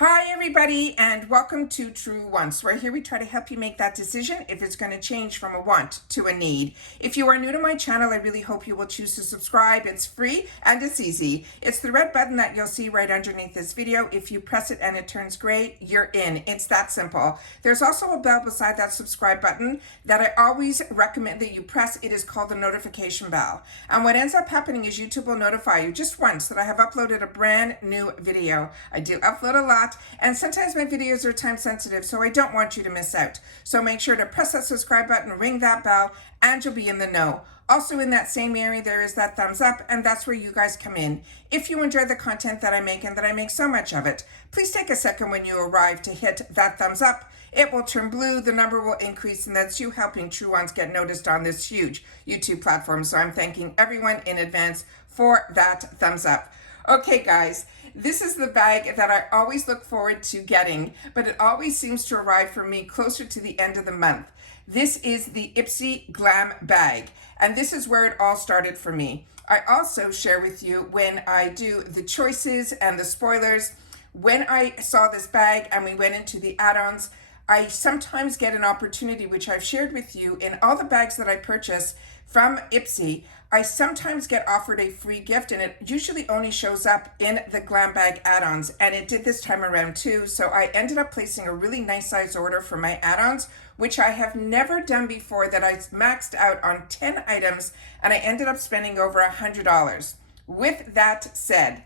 Hi everybody, and welcome to True Wants, where here we try to help you make that decision if it's going to change from a want to a need. If you are new to my channel, I really hope you will choose to subscribe. It's free and it's easy. It's the red button that you'll see right underneath this video. If you press it and it turns gray, you're in. It's that simple. There's also a bell beside that subscribe button that I always recommend that you press. It is called the notification bell. And what ends up happening is YouTube will notify you just once that I have uploaded a brand new video. I do upload a lot, and sometimes my videos are time sensitive, so I don't want you to miss out. So make sure to press that subscribe button, ring that bell, and you'll be in the know. Also in that same area, there is that thumbs up, and that's where you guys come in. If you enjoy the content that I make, and that I make so much of it, please take a second when you arrive to hit that thumbs up. It will turn blue, the number will increase, and that's you helping True Ones get noticed on this huge YouTube platform. So I'm thanking everyone in advance for that thumbs up. Okay, guys. This is the bag that I always look forward to getting, but it always seems to arrive for me closer to the end of the month. This is the IPSY Glam bag, and this is where it all started for me. I also share with you when I do the choices and the spoilers. When I saw this bag and we went into the add-ons, I sometimes get an opportunity, which I've shared with you in all the bags that I purchase from IPSY. I sometimes get offered a free gift, and it usually only shows up in the GlamBag add-ons, and it did this time around too. So I ended up placing a really nice size order for my add-ons, which I have never done before, that I maxed out on 10 items, and I ended up spending over $100. With that said,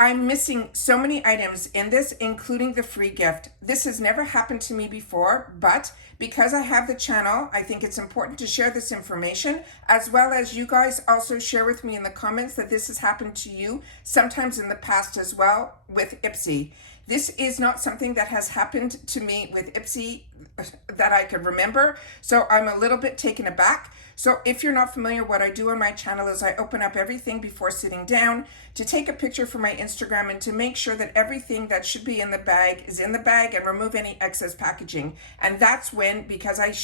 I'm missing so many items in this, including the free gift. This has never happened to me before, but because I have the channel, I think it's important to share this information, as well as you guys also share with me in the comments that this has happened to you sometimes in the past as well with IPSY. This is not something that has happened to me with IPSY that I could remember, so I'm a little bit taken aback. So if you're not familiar, what I do on my channel is I open up everything before sitting down to take a picture for my Instagram and to make sure that everything that should be in the bag is in the bag and remove any excess packaging. And that's when, because I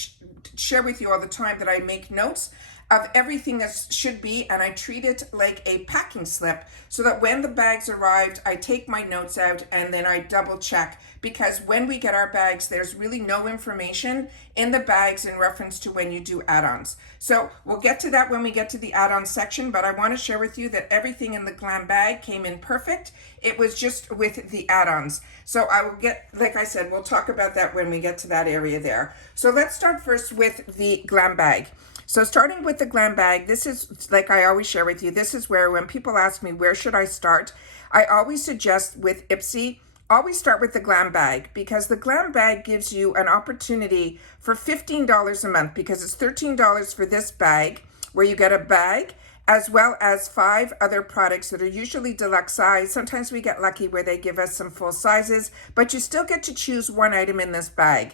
share with you all the time that I make notes of everything that should be, and I treat it like a packing slip, so that when the bags arrived, I take my notes out and then I double check, because when we get our bags, there's really no information in the bags in reference to when you do add-ons. So we'll get to that when we get to the add-on section, but I want to share with you that everything in the Glam bag came in perfect. It was just with the add-ons. So I will get, like I said, we'll talk about that when we get to that area there. So let's start first with the Glam bag. So starting with the Glam bag, this is, like I always share with you, this is where when people ask me, where should I start? I always suggest with IPSY, always start with the Glam bag, because the Glam bag gives you an opportunity for $15 a month, because it's $13 for this bag, where you get a bag, as well as 5 other products that are usually deluxe size. Sometimes we get lucky where they give us some full sizes, but you still get to choose one item in this bag.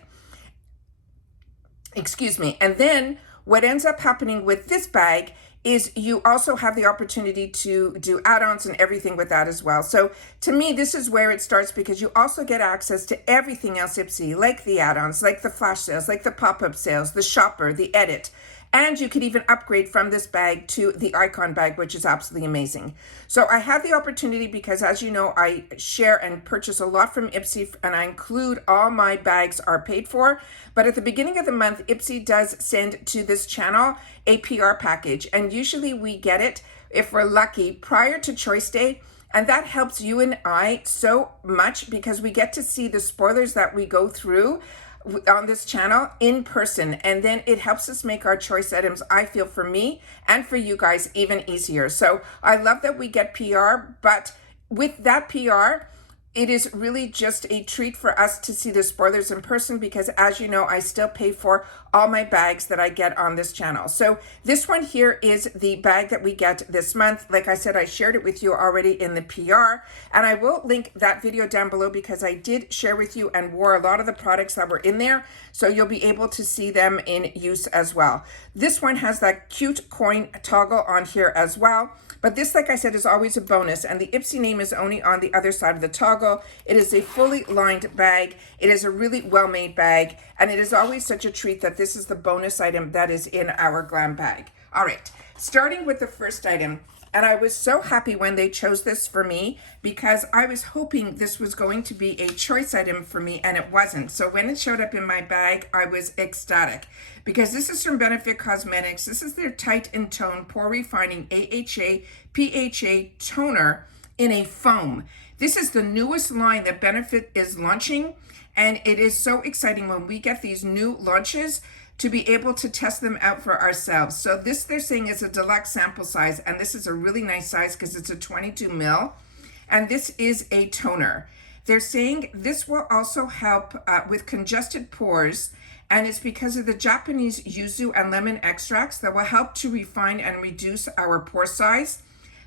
Excuse me. And then what ends up happening with this bag is you also have the opportunity to do add-ons and everything with that as well. So to me, this is where it starts, because you also get access to everything else IPSY, like the add-ons, like the flash sales, like the pop-up sales, the shopper, the edit. And you could even upgrade from this bag to the icon bag, which is absolutely amazing. So I had the opportunity because, as you know, I share and purchase a lot from IPSY, and I include all my bags are paid for. But at the beginning of the month, IPSY does send to this channel a PR package. And usually we get it, if we're lucky, prior to Choice Day. And that helps you and I so much, because we get to see the spoilers that we go through on this channel in person, and then it helps us make our choice items, I feel, for me and for you guys, even easier. So I love that we get PR, but with that PR, it is really just a treat for us to see the spoilers in person, because, as you know, I still pay for all my bags that I get on this channel. So this one here is the bag that we get this month. Like I said, I shared it with you already in the PR, and I will link that video down below, because I did share with you and wore a lot of the products that were in there, so you'll be able to see them in use as well. This one has that cute coin toggle on here as well. But this, like I said, is always a bonus, and the IPSY name is only on the other side of the toggle. It is a fully lined bag. It is a really well-made bag, and it is always such a treat that this is the bonus item that is in our Glam bag. All right, starting with the first item. And I was so happy when they chose this for me because I was hoping this was going to be a choice item for me, and it wasn't. So when it showed up in my bag, I was ecstatic because this is from Benefit Cosmetics. This is their Tight and Tone Pore Refining AHA PHA Toner in a foam. This is the newest line that Benefit is launching, and it is so exciting when we get these new launches to be able to test them out for ourselves. So this, they're saying, is a deluxe sample size, and this is a really nice size because it's a 22 mil, and this is a toner. They're saying this will also help with congested pores, and it's because of the Japanese yuzu and lemon extracts that will help to refine and reduce our pore size.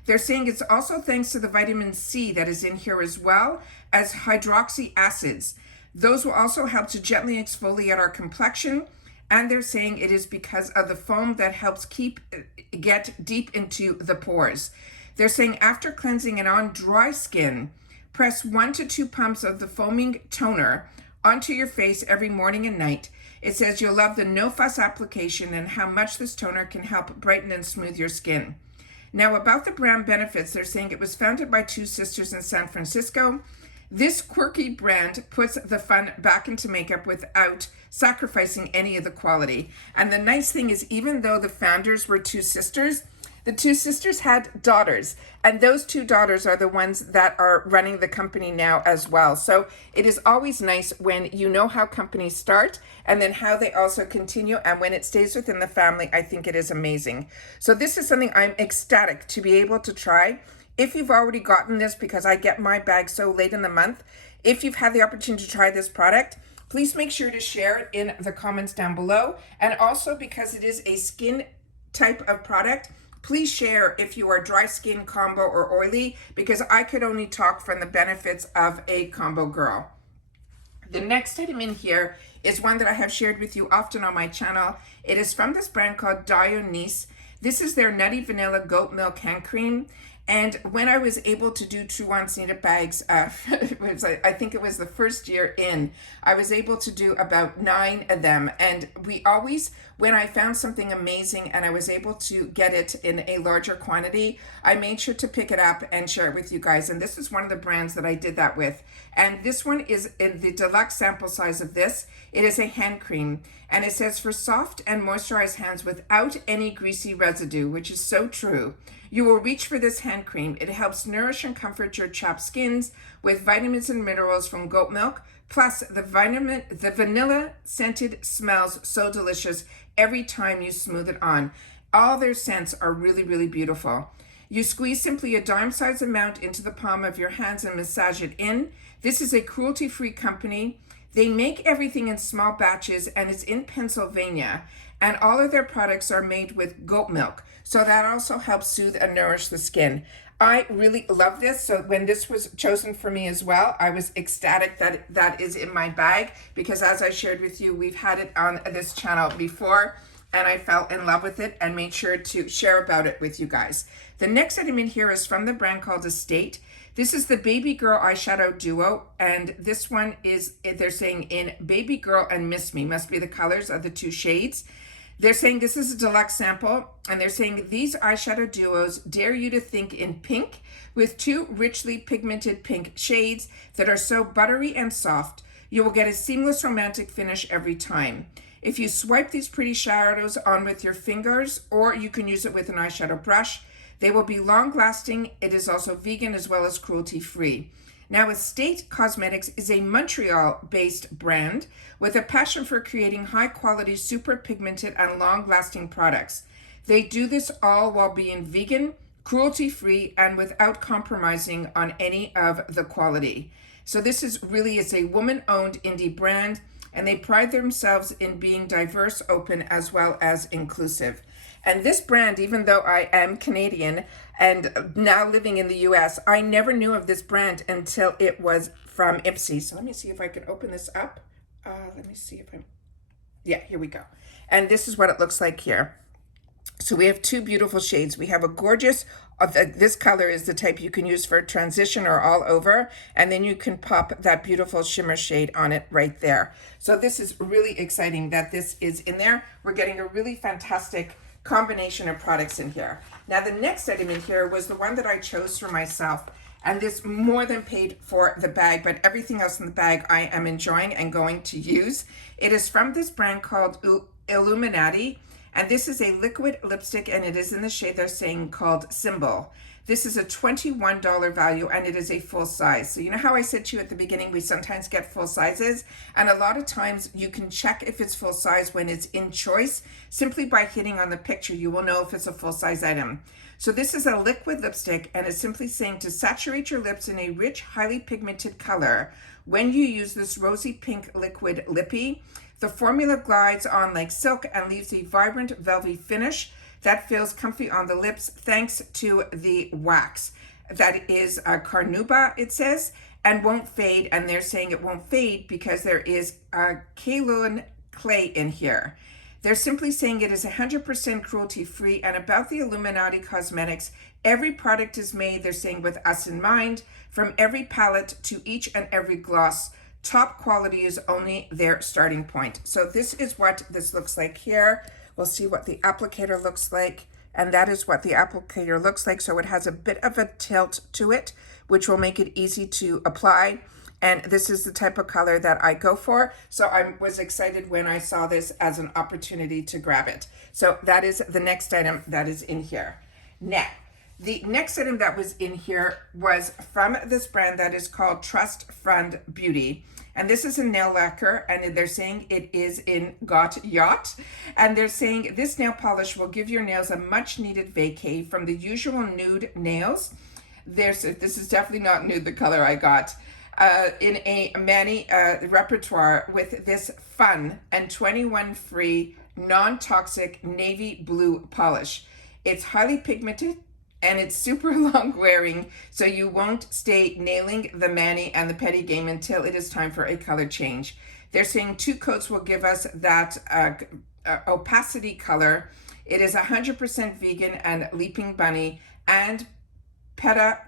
They're saying it's also thanks to the vitamin C that is in here, as well as hydroxy acids. Those will also help to gently exfoliate our complexion. And they're saying it is because of the foam that helps get deep into the pores. They're saying after cleansing and on dry skin, press 1 to 2 pumps of the foaming toner onto your face every morning and night. It says you'll love the no fuss application and how much this toner can help brighten and smooth your skin. Now, about the brand benefits, they're saying it was founded by 2 sisters in San Francisco. This quirky brand puts the fun back into makeup without sacrificing any of the quality. And the nice thing is, even though the founders were 2 sisters, the 2 sisters had daughters, and those 2 daughters are the ones that are running the company now as well. So it is always nice when you know how companies start and then how they also continue, and when it stays within the family, I think it is amazing. So this is something I'm ecstatic to be able to try. If you've already gotten this, because I get my bag so late in the month, if you've had the opportunity to try this product, please make sure to share it in the comments down below. And also, because it is a skin type of product, please share if you are dry skin, combo, or oily, because I could only talk from the benefits of a combo girl. The next item in here is one that I have shared with you often on my channel. It is from this brand called Dionys. This is their Nutty Vanilla Goat Milk Hand Cream. And when I was able to do True Wants Needed bags, I think it was the first year in, I was able to do about 9 of them. And we always, when I found something amazing and I was able to get it in a larger quantity, I made sure to pick it up and share it with you guys. And this is one of the brands that I did that with. And this one is in the deluxe sample size of this. It is a hand cream, and it says for soft and moisturized hands without any greasy residue, which is so true. You will reach for this hand cream. It helps nourish and comfort your chapped skins with vitamins and minerals from goat milk, plus the vanilla scented smells so delicious every time you smooth it on. All their scents are really, really beautiful. You squeeze simply a dime-sized amount into the palm of your hands and massage it in. This is a cruelty-free company. They make everything in small batches, and it's in Pennsylvania. And all of their products are made with goat milk. So that also helps soothe and nourish the skin. I really love this. So when this was chosen for me as well, I was ecstatic that that is in my bag, because as I shared with you, we've had it on this channel before, and I fell in love with it and made sure to share about it with you guys. The next item in here is from the brand called Estate. This is the Baby Girl Eyeshadow Duo, and this one is, they're saying, in Baby Girl and Miss Me, must be the colors of the 2 shades. They're saying this is a deluxe sample, and they're saying these eyeshadow duos dare you to think in pink with 2 richly pigmented pink shades that are so buttery and soft. You will get a seamless romantic finish every time. If you swipe these pretty shadows on with your fingers, or you can use it with an eyeshadow brush, they will be long-lasting. It is also vegan as well as cruelty-free. Now, Estate Cosmetics is a Montreal-based brand with a passion for creating high-quality, super pigmented, and long-lasting products. They do this all while being vegan, cruelty-free, and without compromising on any of the quality. So this is a woman-owned indie brand, and they pride themselves in being diverse, open, as well as inclusive. And this brand, even though I am Canadian and now living in the US, I never knew of this brand until it was from IPSY. So let me see if I can open this up. Yeah, here we go. And this is what it looks like here. So we have 2 beautiful shades. We have a gorgeous, this color is the type you can use for transition or all over, and then you can pop that beautiful shimmer shade on it right there. So this is really exciting that this is in there. We're getting a really fantastic combination of products in here. Now the next item in here was the one that I chose for myself, and this more than paid for the bag, but everything else in the bag I am enjoying and going to use. It is from this brand called Illuminati, and this is a liquid lipstick, and it is in the shade they're saying called Symbol. This is a $21 value, and it is a full size. So you know how I said to you at the beginning, we sometimes get full sizes, and a lot of times you can check if it's full size when it's in choice. Simply by hitting on the picture, you will know if it's a full size item. So this is a liquid lipstick, and it's simply saying to saturate your lips in a rich, highly pigmented color. When you use this rosy pink liquid lippy, the formula glides on like silk and leaves a vibrant, velvety finish that feels comfy on the lips thanks to the wax. That is carnauba, it says, and won't fade. And they're saying it won't fade because there is kaolin clay in here. They're simply saying it is 100% cruelty-free. And about the Illuminati Cosmetics, every product is made, they're saying, with us in mind. From every palette to each and every gloss, top quality is only their starting point. So this is what this looks like here. We'll see what the applicator looks like, and that is what the applicator looks like. So it has a bit of a tilt to it, which will make it easy to apply. And this is the type of color that I go for. So I was excited when I saw this as an opportunity to grab it. So that is the next item that is in here. Now, the next item that was in here was from this brand that is called Trust Fund Beauty. And this is a nail lacquer, and they're saying it is in Got Yacht. And they're saying this nail polish will give your nails a much needed vacay from the usual nude nails. This is definitely not nude, the color I got. In a mani repertoire with this fun and 21 free non-toxic navy blue polish. It's highly pigmented, and it's super long wearing, so you won't stay nailing the mani and the petty game until it is time for a color change. They're saying 2 coats will give us that opacity color. It is 100% vegan and Leaping Bunny and PETA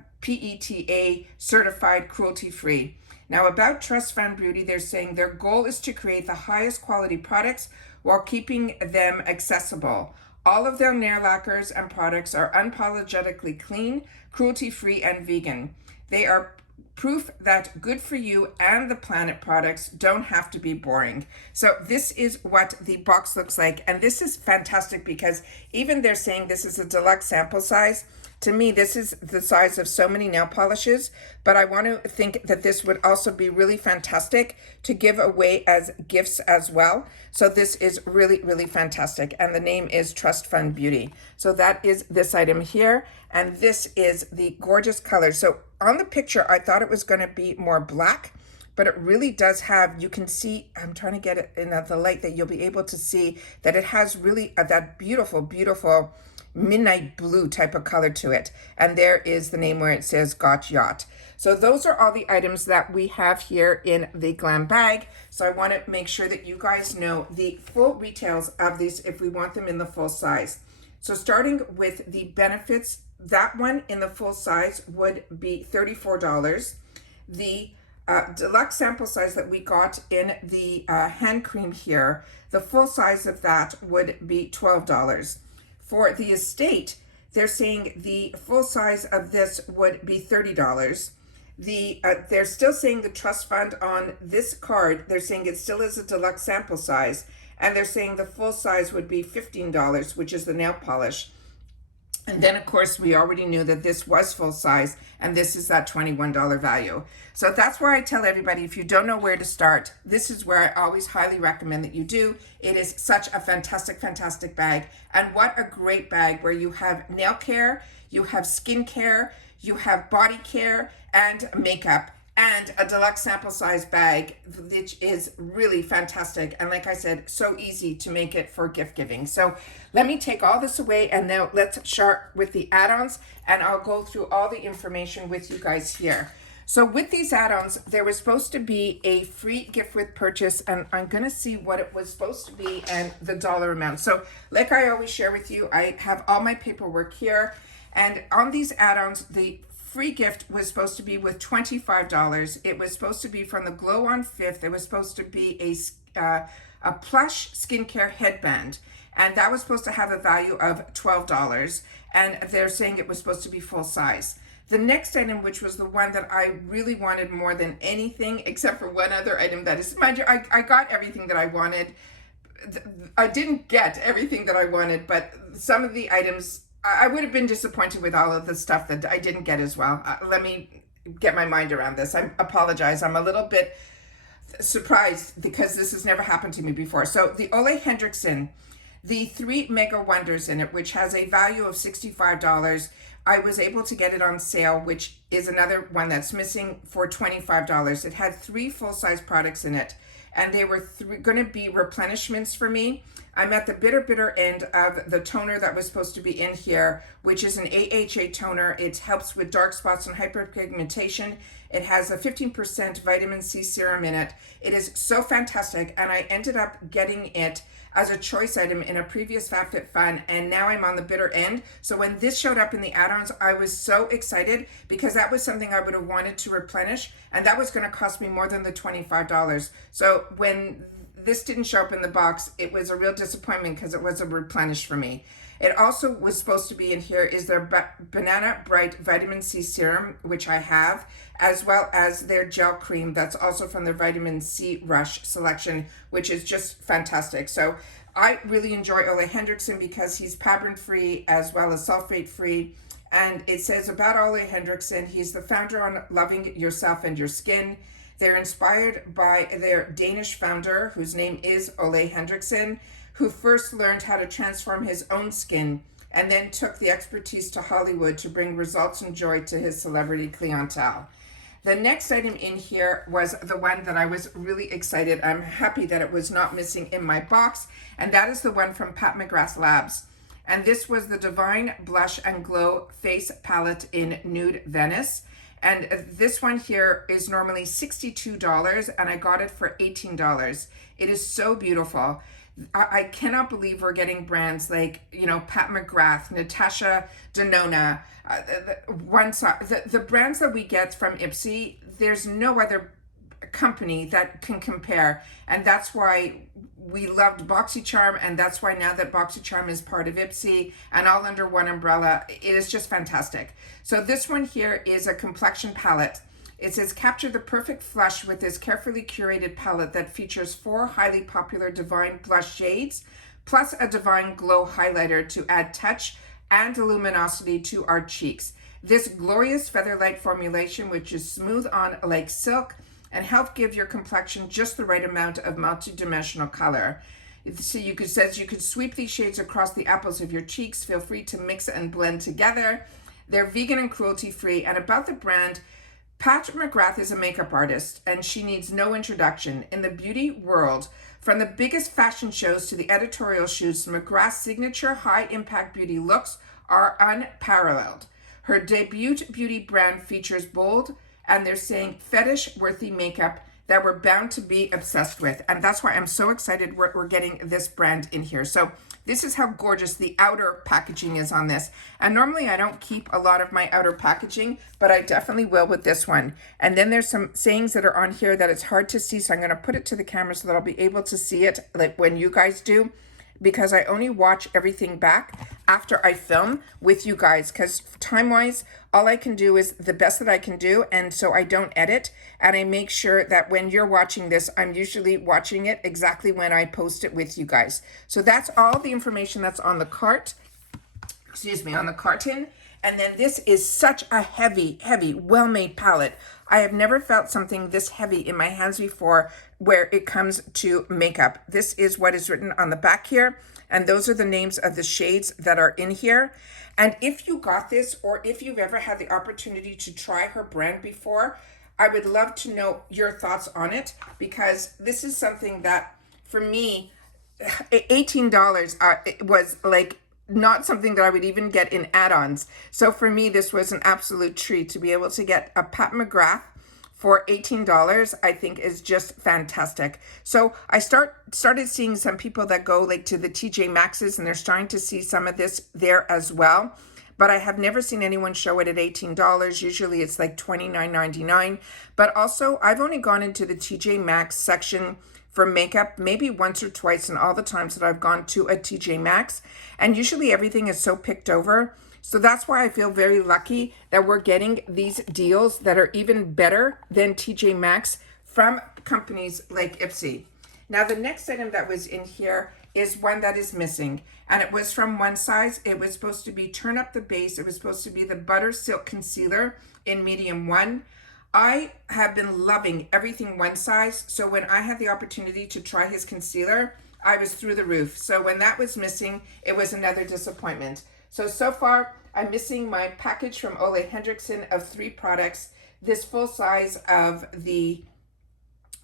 certified cruelty-free. Now about Trust Fund Beauty, they're saying their goal is to create the highest quality products while keeping them accessible. All of their nail lacquers and products are unapologetically clean, cruelty-free, and vegan. They are proof that good for you and the planet products don't have to be boring. So this is what the box looks like. And this is fantastic because even they're saying this is a deluxe sample size. To me, this is the size of so many nail polishes, but I want to think that this would also be really fantastic to give away as gifts as well. So this is really, really fantastic. And the name is Trust Fund Beauty. So that is this item here. And this is the gorgeous color. So on the picture, I thought it was going to be more black, but it really does have, you can see, I'm trying to get it in the light that you'll be able to see that it has really that beautiful, beautiful midnight blue type of color to it. And there is the name where it says Got Yacht. So those are all the items that we have here in the Glam bag. So I want to make sure that you guys know the full retails of these if we want them in the full size. So starting with the benefits, that one in the full size would be $34. The deluxe sample size that we got in the hand cream here, the full size of that would be $12. For the estate, they're saying the full size of this would be $30. They're still saying the trust fund on this card, they're saying it still is a deluxe sample size, and they're saying the full size would be $15, which is the nail polish. And then, of course, we already knew that this was full size, and this is that $21 value. So that's where I tell everybody, if you don't know where to start, this is where I always highly recommend that you do. It is such a fantastic, fantastic bag. And what a great bag where you have nail care, you have skin care, you have body care, and makeup, and a deluxe sample size bag, which is really fantastic. And like I said, so easy to make it for gift giving. So let me take all this away, and now let's start with the add-ons, and I'll go through all the information with you guys here. So with these add-ons, there was supposed to be a free gift with purchase, and I'm gonna see what it was supposed to be and the dollar amount. So like I always share with you, I have all my paperwork here, and on these add-ons, the free gift was supposed to be with $25. It was supposed to be from the Glow on 5th. It was supposed to be a plush skincare headband, and that was supposed to have a value of $12, and they're saying it was supposed to be full size. The next item, which was the one that I really wanted more than anything, except for one other item that is, mind you, I got everything that I wanted. I didn't get everything that I wanted, but some of the items, I would have been disappointed with all of the stuff that I didn't get as well. Let me get my mind around this. I apologize. I'm a little bit surprised because this has never happened to me before. So the Ole Henriksen, the 3 Mega Wonders in it, which has a value of $65, I was able to get it on sale, which is another one that's missing, for $25. It had 3 full-size products in it, and they were going to be replenishments for me. I'm at the bitter end of the toner that was supposed to be in here, which is an AHA toner. It helps with dark spots and hyperpigmentation. It has a 15% vitamin C serum in it. It is so fantastic, and I ended up getting it as a choice item in a previous FabFitFun, and now I'm on the bitter end. So when this showed up in the add-ons, I was so excited because that was something I would have wanted to replenish, and that was going to cost me more than the $25. So when this didn't show up in the box, it was a real disappointment because it was a replenish for me. It also was supposed to be in here is their Banana Bright Vitamin C Serum, which I have, as well as their gel cream that's also from their Vitamin C Rush selection, which is just fantastic. So I really enjoy Ole Henriksen because he's paraben-free as well as sulfate-free. And it says about Ole Henriksen, he's the founder on loving yourself and your skin. They're inspired by their Danish founder, whose name is Ole Henriksen, who first learned how to transform his own skin and then took the expertise to Hollywood to bring results and joy to his celebrity clientele. The next item in here was the one that I was really excited. I'm happy that it was not missing in my box, and that is the one from Pat McGrath Labs. And this was the Divine Blush and Glow Face Palette in Nude Venice. And this one here is normally $62, and I got it for $18. It is so beautiful. I cannot believe we're getting brands like, you know, Pat McGrath, Natasha Denona, the brands that we get from IPSY, there's no other company that can compare. And that's why we loved BoxyCharm, and that's why now that BoxyCharm is part of IPSY and all under one umbrella, it is just fantastic. So this one here is a complexion palette. It says, capture the perfect flush with this carefully curated palette that features 4 highly popular Divine Blush shades, plus a Divine Glow highlighter to add touch and luminosity to our cheeks. This glorious featherlight formulation, which is smooth on like silk and help give your complexion just the right amount of multi-dimensional color. So says you could sweep these shades across the apples of your cheeks. Feel free to mix and blend together. They're vegan and cruelty-free. And about the brand, Pat McGrath is a makeup artist, and she needs no introduction. In the beauty world, from the biggest fashion shows to the editorial shoots, McGrath's signature high-impact beauty looks are unparalleled. Her debut beauty brand features bold, and they're saying fetish-worthy makeup that we're bound to be obsessed with. And that's why I'm so excited we're getting this brand in here. So this is how gorgeous the outer packaging is on this. And normally I don't keep a lot of my outer packaging, but I definitely will with this one. And then there's some sayings that are on here that it's hard to see. So I'm gonna put it to the camera so that I'll be able to see it like when you guys do, because I only watch everything back after I film with you guys, because time-wise, all I can do is the best that I can do, and so I don't edit, and I make sure that when you're watching this, I'm usually watching it exactly when I post it with you guys. So that's all the information that's on the cart, on the carton. And then this is such a heavy, well-made palette. I have never felt something this heavy in my hands before where it comes to makeup. This is what is written on the back here, and those are the names of the shades that are in here. And if you got this, or if you've ever had the opportunity to try her brand before, I would love to know your thoughts on it, because this is something that, for me, $18 it was like not something that I would even get in add-ons. So for me, this was an absolute treat to be able to get a Pat McGrath for $18, I think is just fantastic. So I started seeing some people that go like to the TJ Maxx's, and they're starting to see some of this there as well. But I have never seen anyone show it at $18. Usually it's like $29.99. But also I've only gone into the TJ Maxx section for makeup, maybe once or twice in all the times that I've gone to a TJ Maxx. And usually everything is so picked over. So that's why I feel very lucky that we're getting these deals that are even better than TJ Maxx from companies like IPSY. Now, the next item that was in here is one that is missing, and it was from One Size. It was supposed to be Turn Up the Base. It was supposed to be the Butter Silk Concealer in medium 1. I have been loving everything One Size, so when I had the opportunity to try his concealer, I was through the roof. So when that was missing, it was another disappointment. So far, I'm missing my package from Ole Henriksen of 3 products, this full size of the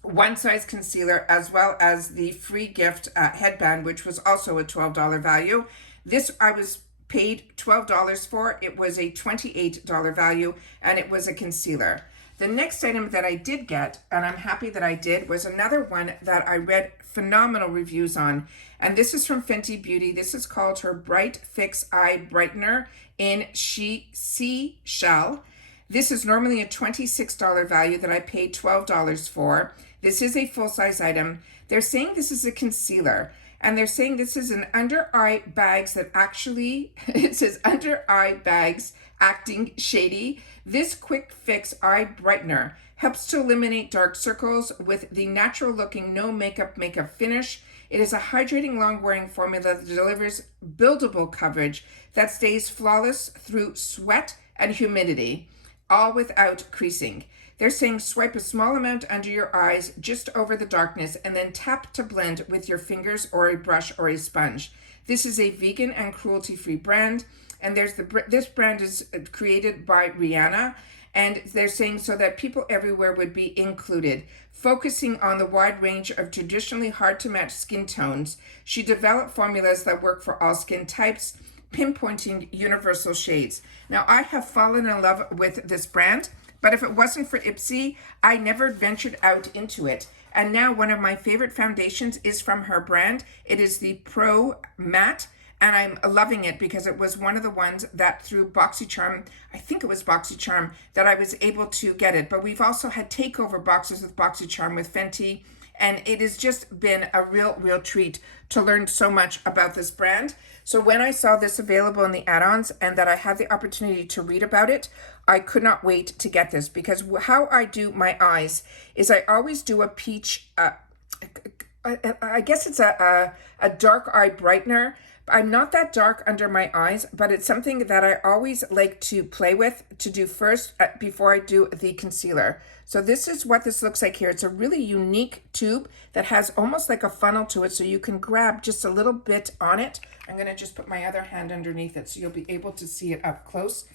One Size concealer, as well as the free gift headband, which was also a $12 value. This I was paid $12 for. It was a $28 value, and it was a concealer. The next item that I did get, and I'm happy that I did, was another one that I read phenomenal reviews on. And this is from Fenty Beauty. This is called her Bright Fix Eye Brightener in Seashell. This is normally a $26 value that I paid $12 for. This is a full-size item. They're saying this is a concealer, and they're saying this is an under-eye bags that actually, it says under-eye bags acting shady. This quick fix eye brightener helps to eliminate dark circles with the natural looking no makeup finish. It is a hydrating long wearing formula that delivers buildable coverage that stays flawless through sweat and humidity, all without creasing. They're saying swipe a small amount under your eyes just over the darkness and then tap to blend with your fingers or a brush or a sponge. This is a vegan and cruelty-free brand, and this brand is created by Rihanna, and they're saying so that people everywhere would be included. Focusing on the wide range of traditionally hard to match skin tones, she developed formulas that work for all skin types, pinpointing universal shades. Now, I have fallen in love with this brand, but if it wasn't for IPSY, I never ventured out into it. And now one of my favorite foundations is from her brand. It is the Pro Matte, and I'm loving it because it was one of the ones that through BoxyCharm, I think it was BoxyCharm, that I was able to get it. But we've also had takeover boxes with BoxyCharm with Fenty, and it has just been a real treat to learn so much about this brand. So when I saw this available in the add-ons and that I had the opportunity to read about it, I could not wait to get this, because how I do my eyes is I always do a peach, I guess it's a dark eye brightener. I'm not that dark under my eyes, but it's something that I always like to play with to do first before I do the concealer. So this is what this looks like here. It's a really unique tube that has almost like a funnel to it, so you can grab just a little bit on it. I'm going to just put my other hand underneath it so you'll be able to see it up close,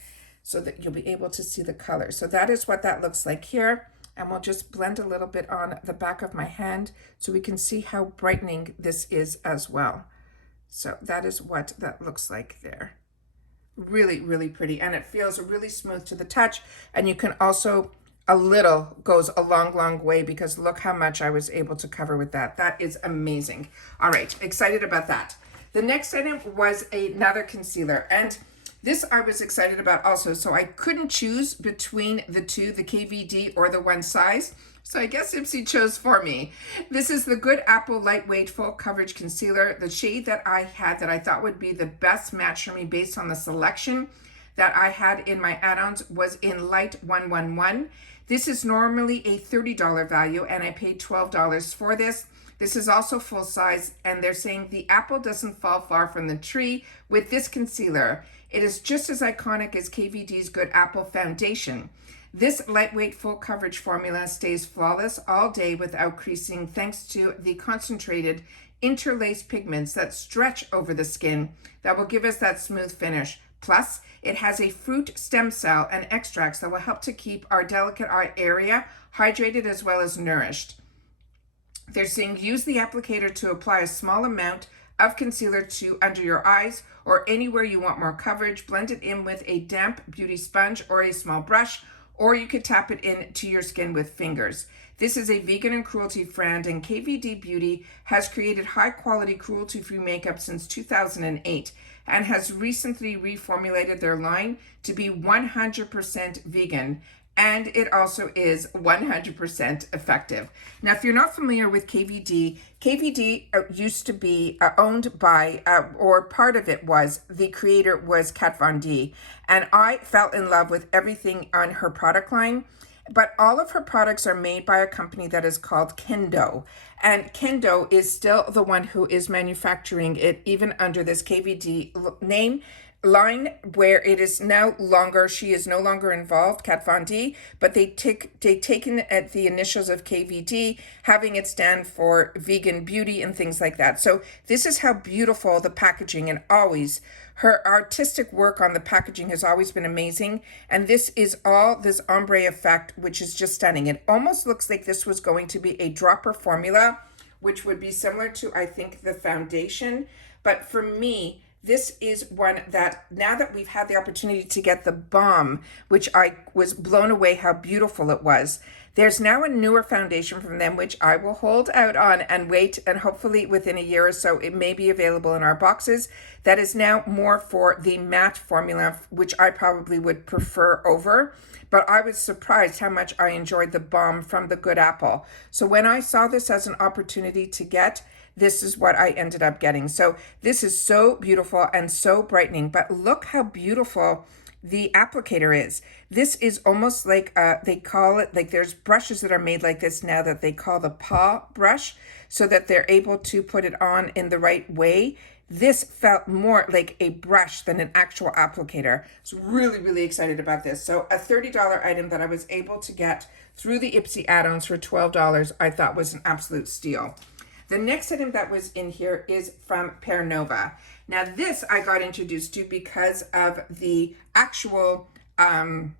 so that you'll be able to see the color. So that is what that looks like here. And we'll just blend a little bit on the back of my hand so we can see how brightening this is as well. So that is what that looks like there. Really pretty, and it feels really smooth to the touch. And you can also, a little goes a long way, because look how much I was able to cover with that. That is amazing. All right, excited about that. The next item was another concealer, and this I was excited about also. So I couldn't choose between the two, the KVD or the One Size. So I guess IPSY chose for me. This is the Good Apple Lightweight Full Coverage Concealer. The shade that I had that I thought would be the best match for me based on the selection that I had in my add-ons was in Light 111. This is normally a $30 value, and I paid $12 for this. This is also full size, and they're saying the apple doesn't fall far from the tree with this concealer. It is just as iconic as KVD's Good Apple Foundation. This lightweight full coverage formula stays flawless all day without creasing, thanks to the concentrated interlaced pigments that stretch over the skin that will give us that smooth finish. Plus, it has a fruit stem cell and extracts that will help to keep our delicate eye area hydrated as well as nourished. They're saying use the applicator to apply a small amount of concealer to under your eyes or anywhere you want more coverage. Blend it in with a damp beauty sponge or a small brush, or you could tap it into your skin with fingers. This is a vegan and cruelty-free brand, and KVD Beauty has created high-quality cruelty-free makeup since 2008 and has recently reformulated their line to be 100% vegan and it also is 100% effective. Now, if you're not familiar with KVD, KVD used to be owned by, or part of it was, the creator was Kat Von D, and I fell in love with everything on her product line. But all of her products are made by a company that is called Kendo. And Kendo is still the one who is manufacturing it, even under this KVD name line, where it is no longer, she is no longer involved, Kat Von D, but they taken at the initials of KVD, having it stand for vegan beauty and things like that. So this is how beautiful the packaging, and always her artistic work on the packaging has always been amazing. And this is all this ombre effect, which is just stunning. It almost looks like this was going to be a dropper formula, which would be similar to, I think, the foundation. But for me, this is one that, now that we've had the opportunity to get the balm, which I was blown away how beautiful it was, there's now a newer foundation from them, which I will hold out on and wait, and hopefully within a year or so, it may be available in our boxes. That is now more for the matte formula, which I probably would prefer over. But I was surprised how much I enjoyed the balm from the Good Apple. So when I saw this as an opportunity to get, this is what I ended up getting. So this is so beautiful and so brightening, but look how beautiful the applicator is. This is almost like, they call it, like there's brushes that are made like this now that they call the paw brush, so that they're able to put it on in the right way. This felt more like a brush than an actual applicator. So really, really excited about this. So a $30 item that I was able to get through the IPSY add-ons for $12, I thought was an absolute steal. The next item that was in here is from Pear Nova. Now this I got introduced to because of the actual, PR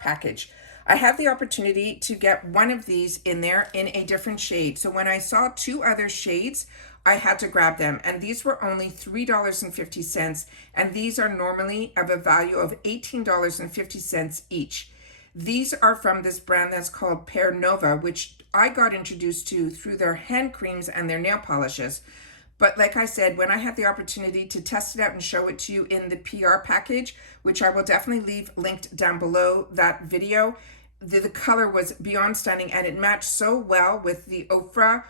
package. I have the opportunity to get one of these in there in a different shade. So when I saw two other shades, I had to grab them, and these were only $3.50, and these are normally of a value of $18.50 each. These are from this brand that's called Pear Nova, which I got introduced to through their hand creams and their nail polishes. But like I said, when I had the opportunity to test it out and show it to you in the PR package, which I will definitely leave linked down below that video, the color was beyond stunning, and it matched so well with the Ofra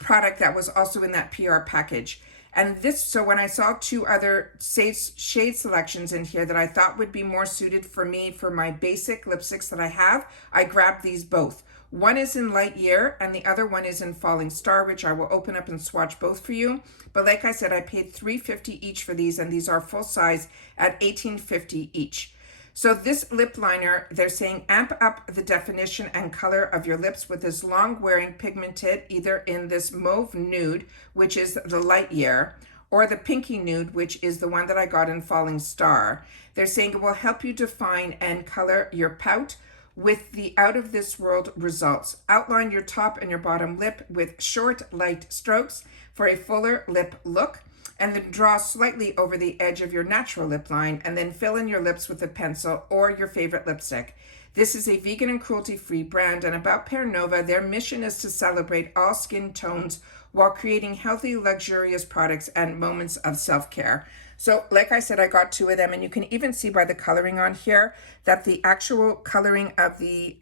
product that was also in that PR package. And this, so when I saw two other shade selections in here that I thought would be more suited for me for my basic lipsticks that I have, I grabbed these both. One is in Light Year and the other one is in Falling Star, which I will open up and swatch both for you. But like I said, I paid $3.50 each for these, and these are full size at $18.50 each. So this lip liner, they're saying amp up the definition and color of your lips with this long wearing pigmented, either in this mauve nude, which is the Light Year, or the pinky nude, which is the one that I got in Falling Star. They're saying it will help you define and color your pout with the out of this world results. Outline your top and your bottom lip with short, light strokes for a fuller lip look, and then draw slightly over the edge of your natural lip line, and then fill in your lips with a pencil or your favorite lipstick. This is a vegan and cruelty-free brand, and about Pear Nova, their mission is to celebrate all skin tones while creating healthy, luxurious products and moments of self-care. So like I said, I got two of them, and you can even see by the coloring on here that the actual coloring of the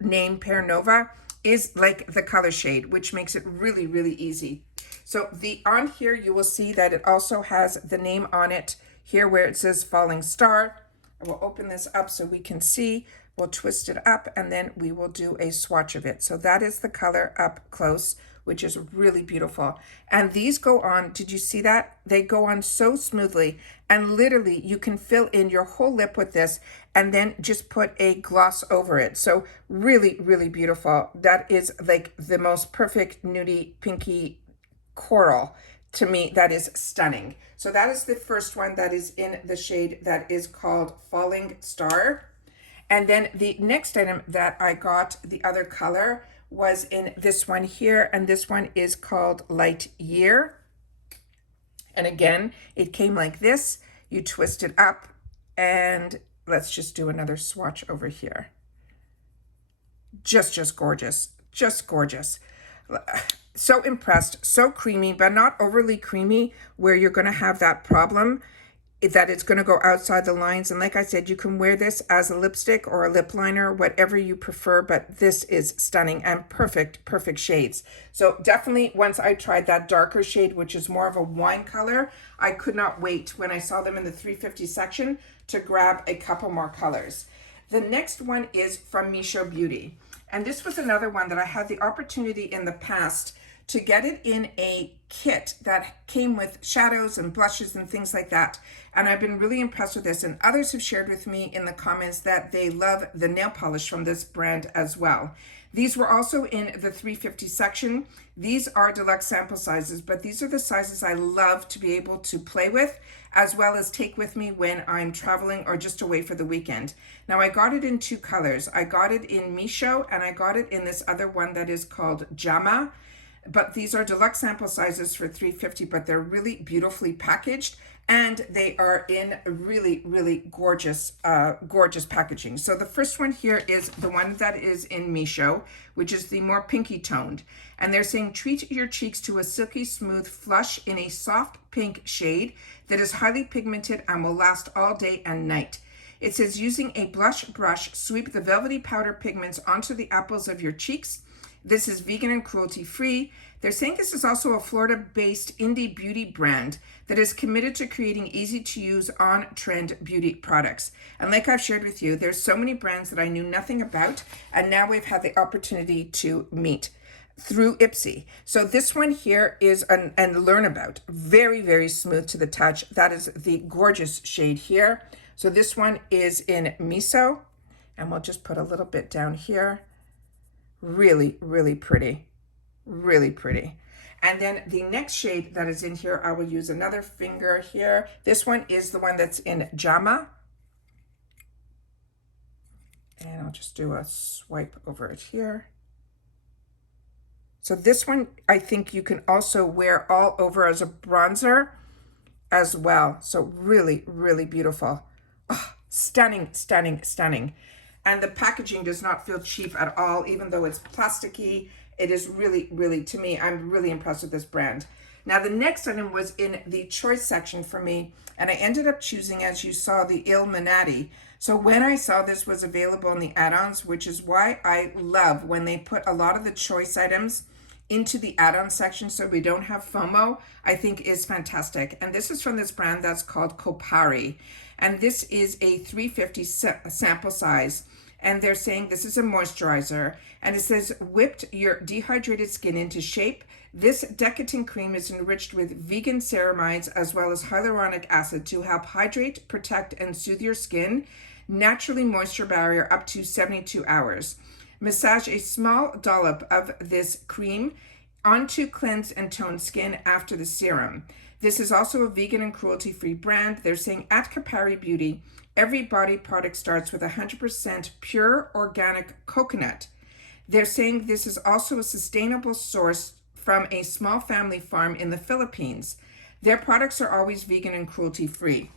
name Pear Nova is like the color shade, which makes it really, really easy. So on here, you will see that it also has the name on it here where it says Falling Star. I will open this up so we can see. We'll twist it up, and then we will do a swatch of it. So that is the color up close, which is really beautiful. And these go on, did you see that? They go on so smoothly, and literally you can fill in your whole lip with this and then just put a gloss over it. So really, really beautiful. That is like the most perfect nudie, pinky coral. To me, that is stunning. So that is the first one that is in the shade that is called Falling Star. And then the next item that I got, the other color, was in this one here, and this one is called Light Year. And again, it came like this. You twist it up, and let's just do another swatch over here. Just gorgeous, just gorgeous. So impressed, so creamy, but not overly creamy where you're gonna have that problem. that it's going to go outside the lines. And like I said, you can wear this as a lipstick or a lip liner, whatever you prefer, but this is stunning and perfect shades. So definitely once I tried that darker shade, which is more of a wine color, I could not wait when I saw them in the 350 section to grab a couple more colors. The next one is from Misho Beauty. And this was another one that I had the opportunity in the past to get it in a kit that came with shadows and blushes and things like that. And I've been really impressed with this. And others have shared with me in the comments that they love the nail polish from this brand as well. These were also in the 350 section. These are deluxe sample sizes, but these are the sizes I love to be able to play with, as well as take with me when I'm traveling or just away for the weekend. Now I got it in two colors. I got it in Misho and I got it in this other one that is called Jama. But these are deluxe sample sizes for $350, but they're really beautifully packaged and they are in really gorgeous packaging. So the first one here is the one that is in Misho, which is the more pinky toned. And they're saying treat your cheeks to a silky smooth flush in a soft pink shade that is highly pigmented and will last all day and night. It says using a blush brush, sweep the velvety powder pigments onto the apples of your cheeks. This is vegan and cruelty-free. They're saying this is also a Florida-based indie beauty brand that is committed to creating easy-to-use, on-trend beauty products. And like I've shared with you, there's so many brands that I knew nothing about, and now we've had the opportunity to meet through IPSY. So this one here is and learn about. Very smooth to the touch. That is the gorgeous shade here. So this one is in Miso, and we'll just put a little bit down here. Really pretty, really pretty. And then the next shade that is in here, I will use another finger here. This one is the one that's in Jama. And I'll just do a swipe over it here. So this one, I think you can also wear all over as a bronzer as well. So really beautiful. Oh, stunning. And the packaging does not feel cheap at all, even though it's plasticky. It is really, to me, I'm really impressed with this brand. Now, the next item was in the choice section for me, and I ended up choosing, as you saw, the Illuminati. So when I saw this was available in the add-ons, which is why I love when they put a lot of the choice items into the add-on section so we don't have FOMO, I think is fantastic. And this is from this brand that's called Kopari. And this is a 350 sample size. And they're saying this is a moisturizer. And it says, whipped your dehydrated skin into shape. This decadent cream is enriched with vegan ceramides as well as hyaluronic acid to help hydrate, protect, and soothe your skin. Naturally moisture barrier up to 72 hours. Massage a small dollop of this cream onto cleansed and toned skin after the serum. This is also a vegan and cruelty-free brand. They're saying at Kopari Beauty, every body product starts with 100% pure organic coconut. They're saying this is also a sustainable source from a small family farm in the Philippines. Their products are always vegan and cruelty-free.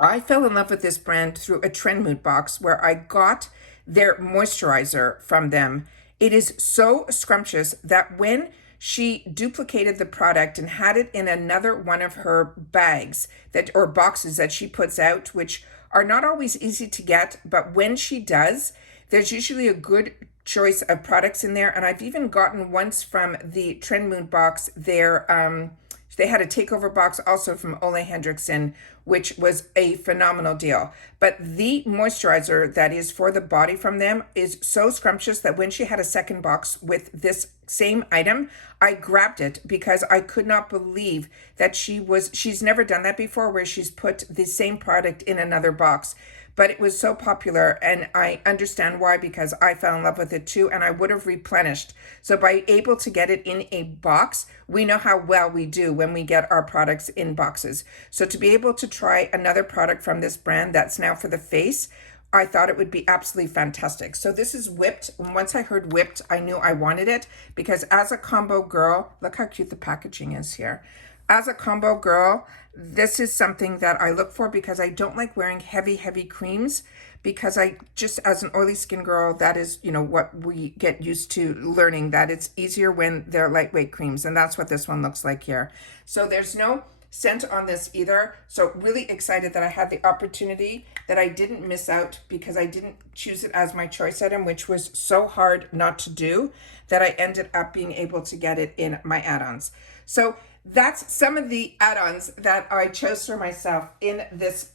I fell in love with this brand through a Trend Mood box where I got their moisturizer from them. It is so scrumptious that when she duplicated the product and had it in another one of her bags or boxes that she puts out, which are not always easy to get, but when she does, there's usually a good choice of products in there. And I've even gotten once from the Trend Mood box they had a takeover box also from Ole Hendrickson, which was a phenomenal deal. But the moisturizer that is for the body from them is so scrumptious that when she had a second box with this same item, I grabbed it because I could not believe that she's never done that before where she's put the same product in another box. But it was so popular, and I understand why, because I fell in love with it too, and I would have replenished. So by able to get it in a box, we know how well we do when we get our products in boxes. So to be able to try another product from this brand that's now for the face, I thought it would be absolutely fantastic. So this is Whipped. Once I heard Whipped, I knew I wanted it because as a combo girl, look how cute the packaging is here. As a combo girl, this is something that I look for because I don't like wearing heavy creams because I just, as an oily skin girl, that is, what we get used to learning, that it's easier when they're lightweight creams. And that's what this one looks like here. So there's no sent on this either. So really excited that I had the opportunity, that I didn't miss out because I didn't choose it as my choice item, which was so hard not to do, that I ended up being able to get it in my add-ons. So that's some of the add-ons that I chose for myself in this.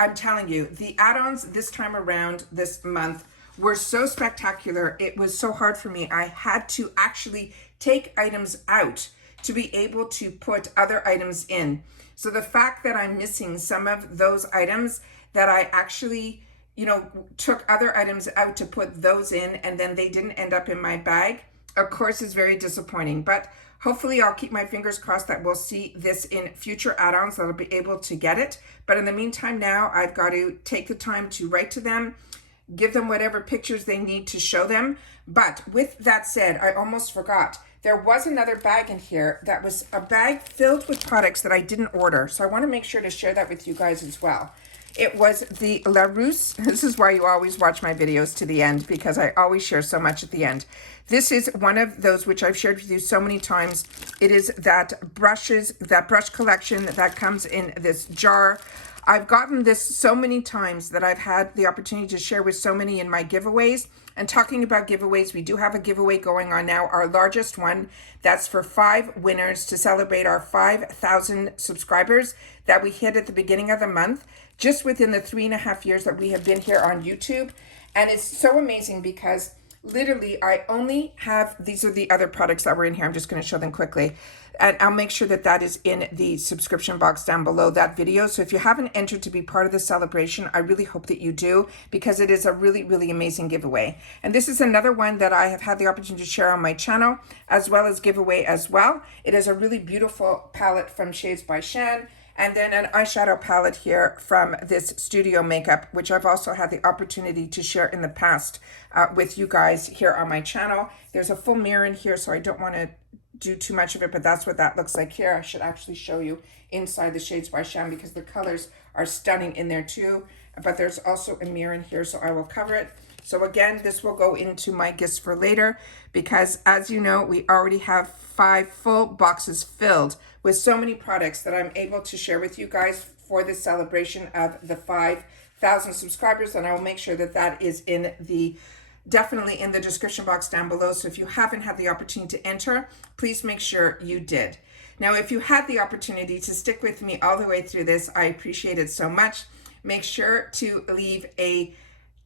I'm telling you, the add-ons this time around this month were so spectacular. It was so hard for me. I had to actually take items out to be able to put other items in. So the fact that I'm missing some of those items, that I actually, took other items out to put those in and then they didn't end up in my bag, of course, is very disappointing. But hopefully I'll keep my fingers crossed that we'll see this in future add-ons, that I'll be able to get it. But in the meantime now, I've got to take the time to write to them, give them whatever pictures they need to show them. But with that said, I almost forgot. There was another bag in here that was a bag filled with products that I didn't order. So I want to make sure to share that with you guys as well. It was the La Rousse. This is why you always watch my videos to the end, because I always share so much at the end. This is one of those which I've shared with you so many times. It is that brush collection that comes in this jar. I've gotten this so many times that I've had the opportunity to share with so many in my giveaways. And talking about giveaways, we do have a giveaway going on now, our largest one. That's for 5 winners to celebrate our 5,000 subscribers that we hit at the beginning of the month, just within the 3.5 years that we have been here on YouTube. And it's so amazing because literally I only have, these are the other products that were in here. I'm just going to show them quickly. And I'll make sure that that is in the subscription box down below that video. So if you haven't entered to be part of the celebration, I really hope that you do, because it is a really, really amazing giveaway. And this is another one that I have had the opportunity to share on my channel, as well as giveaway as well. It is a really beautiful palette from Shades by Shan. And then an eyeshadow palette here from this Studio Makeup, which I've also had the opportunity to share in the past with you guys here on my channel. There's a full mirror in here, so I don't want to do too much of it, but that's what that looks like here. I should actually show you inside the Shades by Shan, because the colors are stunning in there too. But there's also a mirror in here, so I will cover it. So again, this will go into my gifts for later, because as you know, we already have 5 full boxes filled with so many products that I'm able to share with you guys for this celebration of the 5,000 subscribers. And I will make sure that that is in the definitely in the description box down below. So if you haven't had the opportunity to enter, please make sure you did. Now, if you had the opportunity to stick with me all the way through this, I appreciate it so much. Make sure to leave a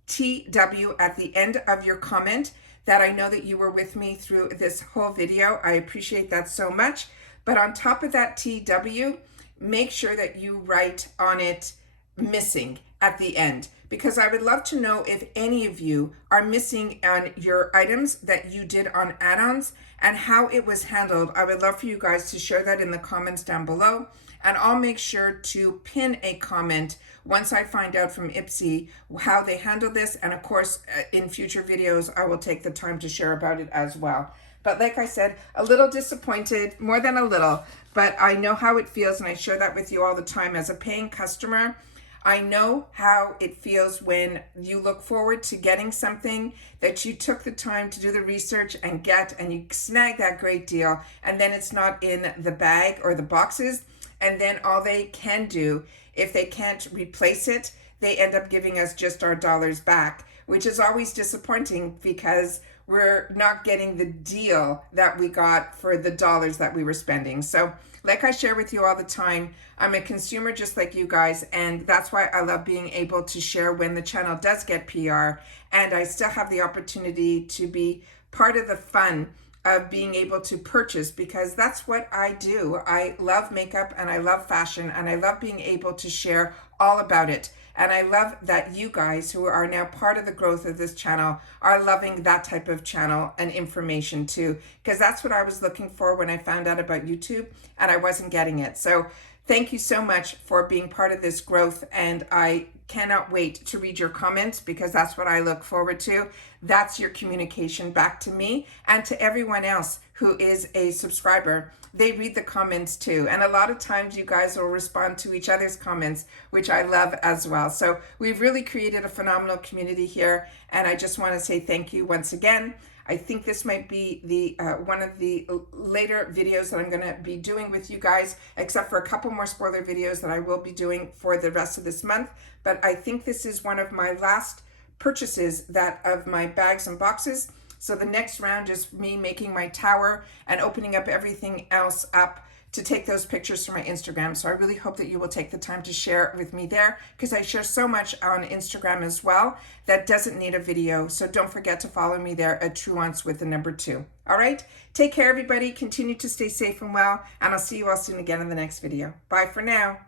TW at the end of your comment, that I know that you were with me through this whole video. I appreciate that so much. But on top of that TW, make sure that you write on it missing at the end, because I would love to know if any of you are missing on your items that you did on add-ons and how it was handled. I would love for you guys to share that in the comments down below, and I'll make sure to pin a comment once I find out from IPSY how they handle this. And of course, in future videos, I will take the time to share about it as well. But like I said, a little disappointed, more than a little, but I know how it feels, and I share that with you all the time as a paying customer. I know how it feels when you look forward to getting something that you took the time to do the research and get, and you snag that great deal, and then it's not in the bag or the boxes, and then all they can do, if they can't replace it, they end up giving us just our dollars back, which is always disappointing, because we're not getting the deal that we got for the dollars that we were spending. So like I share with you all the time, I'm a consumer just like you guys, and that's why I love being able to share when the channel does get PR, and I still have the opportunity to be part of the fun of being able to purchase, because that's what I do. I love makeup and I love fashion, and I love being able to share all about it. And I love that you guys, who are now part of the growth of this channel, are loving that type of channel and information too, because that's what I was looking for when I found out about YouTube, and I wasn't getting it. So thank you so much for being part of this growth, and I cannot wait to read your comments because that's what I look forward to. That's your communication back to me and to everyone else who is a subscriber. They read the comments too. And a lot of times you guys will respond to each other's comments, which I love as well. So we've really created a phenomenal community here. And I just want to say thank you once again. I think this might be the one of the later videos that I'm going to be doing with you guys, except for a couple more spoiler videos that I will be doing for the rest of this month. But I think this is one of my last purchases that of my bags and boxes. So the next round is me making my tower and opening up everything else up to take those pictures for my Instagram. So I really hope that you will take the time to share with me there, because I share so much on Instagram as well that doesn't need a video. So don't forget to follow me there at Truance with the number 2. All right, take care everybody, continue to stay safe and well, and I'll see you all soon again in the next video. Bye for now.